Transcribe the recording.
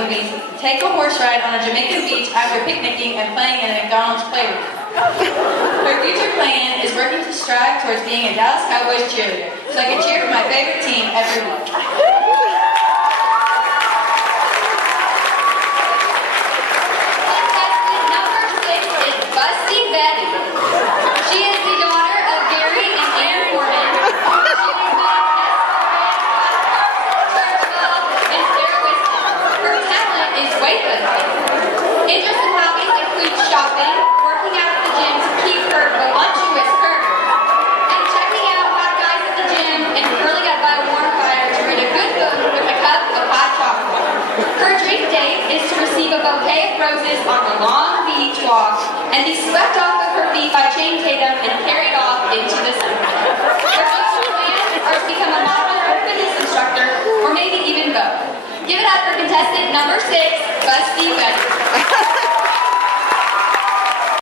would be take a horse ride on a Jamaican beach after picnicking and playing in a McDonald's playroom. Her future plan is working to strive towards being a Dallas Cowboys cheerleader, so I can cheer for my favorite team every week. Contestant number 6 is Busty Betty. She is the daughter of Gary and Ann Foreman. She was Churchville and Sarah Winston. Her talent is weightlifting. Interests and hobbies include shopping, working out at the gym to keep her voluptuous curves, and checking out hot guys at the gym and curling up by a warm fire to read a good book with a cup of hot chocolate. Her dream date is to receive a bouquet of roses on the long beach walk and be swept off of her feet by Channing Tatum and carried off into the sunset. Her future plans are to become a model or a fitness instructor, or maybe even both. Give it up for contestant number 6, Busty Betty.